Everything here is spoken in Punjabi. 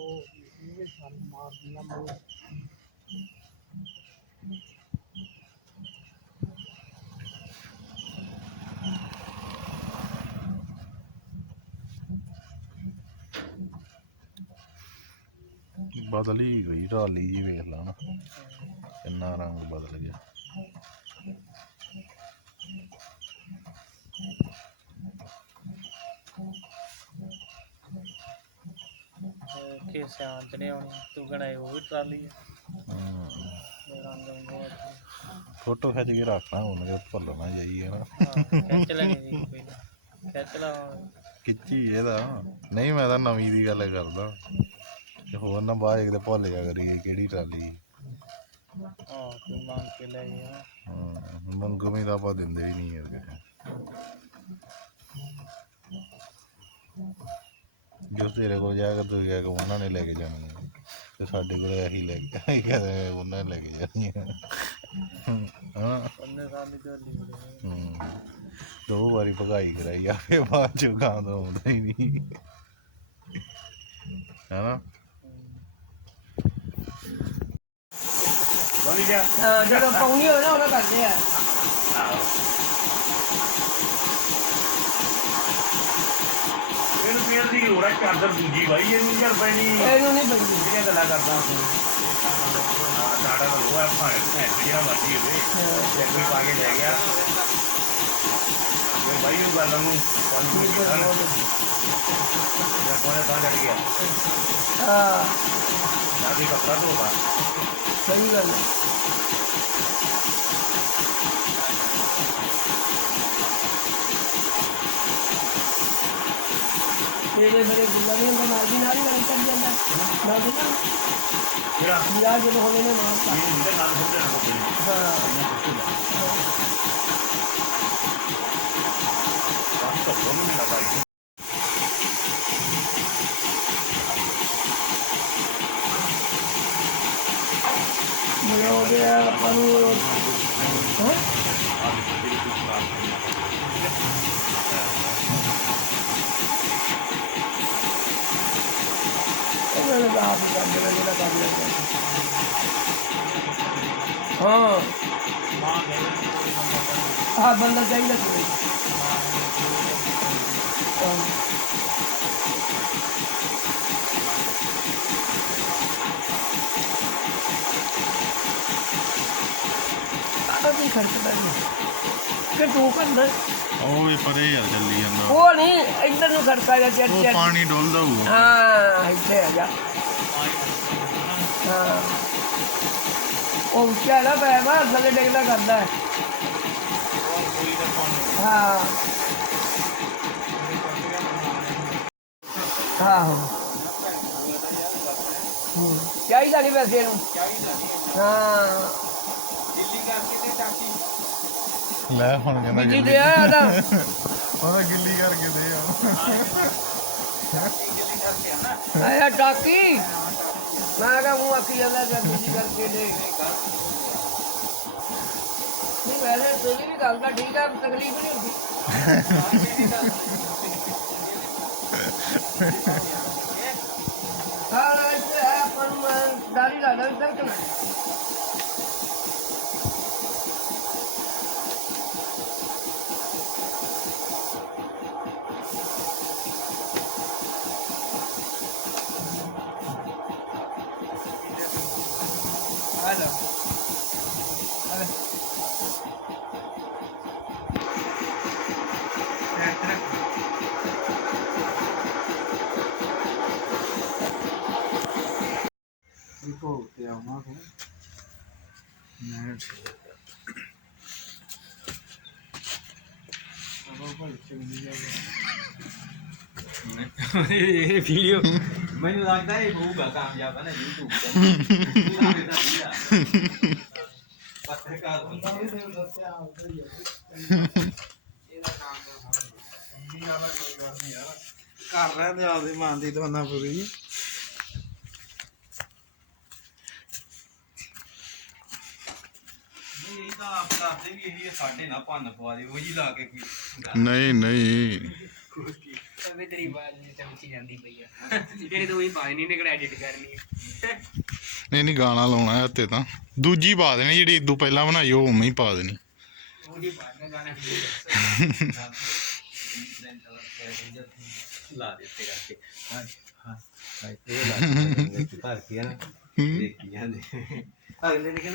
ਉਹ ਇਹ ਛਾਲ ਮਾਰ ਦਿੰਦਾ ਮੋਰ ਬਦਲ ਹੀ ਗਈ ਟਰਾਲੀ ਜੀ ਵੇਖ ਲਾ ਨਾ ਕਿੰਨਾ ਰੰਗ ਬਦਲ ਗਿਆ। ਕਿ ਸਿਆਂਤ ਨੇ ਆਉਣੀ ਤੂੰ ਕਹਣਾ ਉਹ ਵੀ ਟਰਾਲੀ ਹੈ। ਰੰਗ ਰੰਗ ਫੋਟੋ ਖਿੱਚ ਕੇ ਰੱਖਣਾ ਹੁਣ ਕਿ ਭੁੱਲ ਨਾ ਜਾਈਏ ਨਾ ਹਾਂ ਖਿੱਚ ਲੈਣੀ ਸੀ ਪਹਿਲਾਂ ਖਿੱਚ ਲਾ ਕਿੱਚੀ ਇਹਦਾ। ਨਹੀਂ ਮੈਂ ਤਾਂ ਨਵੀਂ ਦੀ ਗੱਲ ਕਰਦਾ। ਕਿ ਹੋਰ ਨਾ ਬਾਅਦ ਇੱਕ ਤੇ ਭੁੱਲ ਜਾ ਕਰੀਏ ਕਿਹੜੀ ਟਰਾਲੀ ਹਾਂ ਤੂੰ ਮੰਗ ਕੇ ਲੈ ਗਿਆ ਹਾਂ ਮੰਗਵੀਂ ਤਾਂ ਆਪਾਂ ਦਿੰਦੇ ਹੀ ਨਹੀਂ ਯਾਰ ਕਿਸੇ ਜੋ ਤੇਰੇ ਕੋਲ ਜਾ ਕੇ ਤੂੰ ਗਿਆ ਕਿ ਉਹਨਾਂ ਨੇ ਲੈ ਕੇ ਜਾਣੀ ਹੈ। ਤੇ ਸਾਡੇ ਕੋਲ ਇਹੀ ਲੈ ਕੇ ਅਸੀਂ ਕਹਿੰਦੇ ਉਹਨਾਂ ਨੇ ਲੈ ਕੇ ਜਾਣੀ ਹੈ। ਹਾਂ। ਉਹਨੇ ਝੋਲੀ ਬੜੀ ਹਮ। ਦੋ ਵਾਰੀ ਭਗਾਈ ਕਰਾਈ ਆ ਫੇ ਬਾਅਦ ਚ ਗਾਂ ਤੋਂ ਆਉਂਦਾ ਹੀ ਨਹੀਂ। ਹੈਨਾ? ਹਾਂ ਜਦੋਂ ਪਾਉਣੀ ਹੋਵੇ ਨਾ ਉਹਦਾ ਕਰਦੇ ਆ। ਫੇਰ ਦੀ ਹੋਰ ਆ ਚਾਦਰ ਦੂਜੀ ਬਾਈ ਇਹਨੂੰ ਯਾਰ ਪੈਣੀ। ਇਹਨੂੰ ਨਹੀਂ ਬੰਦੀ ਜਿਹੜੀਆਂ ਗੱਲਾਂ ਕਰਦਾ ਤੂੰ ਹਾਂ ਟਾਟਾ ਦਾ ਉਹ ਆ ਭਾਵੇਂ ਜਿਹੜਾ ਮਰਜ਼ੀ ਹੋਵੇ ਵੀ ਪਾ ਕੇ ਲੈ ਗਿਆ। ਫਿਰ ਬਾਈ ਉਹ ਗੱਲ ਨੂੰ ਨੂੰ ਕੀਤਾ ਨਾ ਜਾਂ ਕੋਨੇ ਤਾਂ ਲੜ ਗਿਆ। ਹਾਂ। ਨਾ ਵੀ ਕੱਪੜਾ ਧੋਦਾ ਸਹੀ ਗੱਲ ਹੈ। ਤੇਰੇ ਮੇਰੇ ਗੁਲਾਮੀਆਂ ਦਾ ਨਾਲ ਦੀ ਨਾਲ ਹੀ ਰੰਗ ਚੱਲ ਜਾਂਦਾ ਨਾਲ ਦੀ ਨਾਲ ਜਿਹੜਾ ਯਾ ਜਦੋਂ ਹੋਣੇ ਨੇ ਮਾਰਤਾ ਇਹ ਹੁੰਦੇ ਨਾਲ ਹੁੰਦੇ ਨਾ ਕੋਈ ਹਾਂ ਬਸ ਤਾਂ ਦੋਨੋਂ ਨੇ ਲਗਾਈ ਮੇਰਾ ਹੋ ਗਿਆ ਆਪਾਂ ਨੂੰ ਹਾਂ ਉਹ ਮੇਰੇ ਦਾ ਆਪ ਹੀ। ਕਰ ਦੇਣਾ ਜਿਹੜਾ ਕਰ ਲੈਂਦਾ ਹਾਂ। ਹਾਂ ਬੰਦਾ ਚਾਹੀਦਾ ਆਹ ਵੀ ਖਰਚਦਾ ਨਹੀਂ ਕਿ ਤੂੰ ਕੰਦਾ ਉਹ ਵੀ ਪਰੇ ਯਾਰ ਚੱਲੀ ਜਾਂਦਾ। ਉਹ ਨਹੀਂ ਇੱਧਰ ਨੂੰ ਖੜਕਾ ਜਾ ਚੱਲ ਉਹ ਚੱਲ ਪਾਣੀ ਡੁੱਲਦਾ ਹੋਊਗਾ। ਹਾਂ ਆ। ਜਾ ਹਾਂ। ਉਹ ਉੱਚਾ ਨਾ ਪੈ ਵਾ ਥੱਲੇ ਡਿੱਗਦਾ ਕਰਦਾ। ਹੈ। ਹਾਂ। ਆਹੋ। ਚਾਹੀਦਾ ਨਹੀਂ ਵੈਸੇ ਇਹਨੂੰ। ਹਾਂ। ਲੈ ਹੁਣ ਕਹਿੰਦਾ ਗਿੱਲੀ ਤੇ ਆ ਨਾ ਉਹਦਾ ਗਿੱਲੀ ਕਰਕੇ ਦੇ ਆ। ਆਇਆ ਟਾਕੀ ਮੈਂ ਕਹਾਂ ਮੂੰਹ ਆਖੀ ਜਾਂਦਾ ਜਦ ਦੂਜੀ ਕਰਕੇ ਦੇ। ਨਹੀਂ, ਵੈਸੇ ਤੇਰੀ ਵੀ ਗੱਲ ਤਾਂ ਠੀਕ ਆ, ਤਕਲੀਫ ਨਹੀਂ ਹੁੰਦੀ। ਤੇ ਆਉਣਾ ਤੂੰ ਮੈਂ ਇਹ ਵੀਡੀਓ ਮੈਨੂੰ ਲੱਗਦਾ ਇਹ ਹੋਊਗਾ ਕਾਮਯਾਬ, ਹੈ ਨਾ, YouTube ਤੇ। ਪੱਤਰਕਾਰ ਹੁੰਦਾ। ਕਰ ਰਹੇ ਤੇ ਆਪਦੀ ਮਨ ਦੀ ਤਮੰਨਾ ਪੂਰੀ। ਇਹ ਤਾਂ ਆਪ ਕਰਦੇ ਵੀ ਇਹ ਸਾਡੇ ਨਾ ਭੰਨ ਪਵਾ ਦੇ ਉਹ ਜੀ ਲਾ ਕੇ ਕੋਈ ਨਹੀਂ ਨਹੀਂ। ਅਬੇ ਤੇਰੀ ਬਾਤ ਨਹੀਂ ਚਮਚੀ ਜਾਂਦੀ ਪਈ ਆ। ਜਿਹੜੀ ਤੂੰ ਹੀ ਪਾਈ ਨਹੀਂ ਨਿਕਲ ਐਡਿਟ ਕਰਨੀ ਹੈ ਨਹੀਂ ਨਹੀਂ ਗਾਣਾ ਲਾਉਣਾ ਹੈ ਤੇ ਤਾਂ। ਦੂਜੀ ਪਾ ਦੇਣੀ ਜਿਹੜੀ ਇਦੋਂ ਪਹਿਲਾਂ ਬਣਾਈ ਉਹ ਉਵੇਂ ਹੀ ਪਾ ਦੇਣੀ। ਉਹਦੀ ਬਾਤ ਨਾ ਗਾਣਾ ਲਾ ਦੇ ਤੇ ਕਰਕੇ ਹਾਂ ਹਾਂ। ਇਹ ਲਾ ਦੇ ਭਰ ਕੇ ਨਾ ਦੇਖੀ ਜਾਂਦੇ। ਅਗਲੇ ਨੇ ਕਹਿਣਾ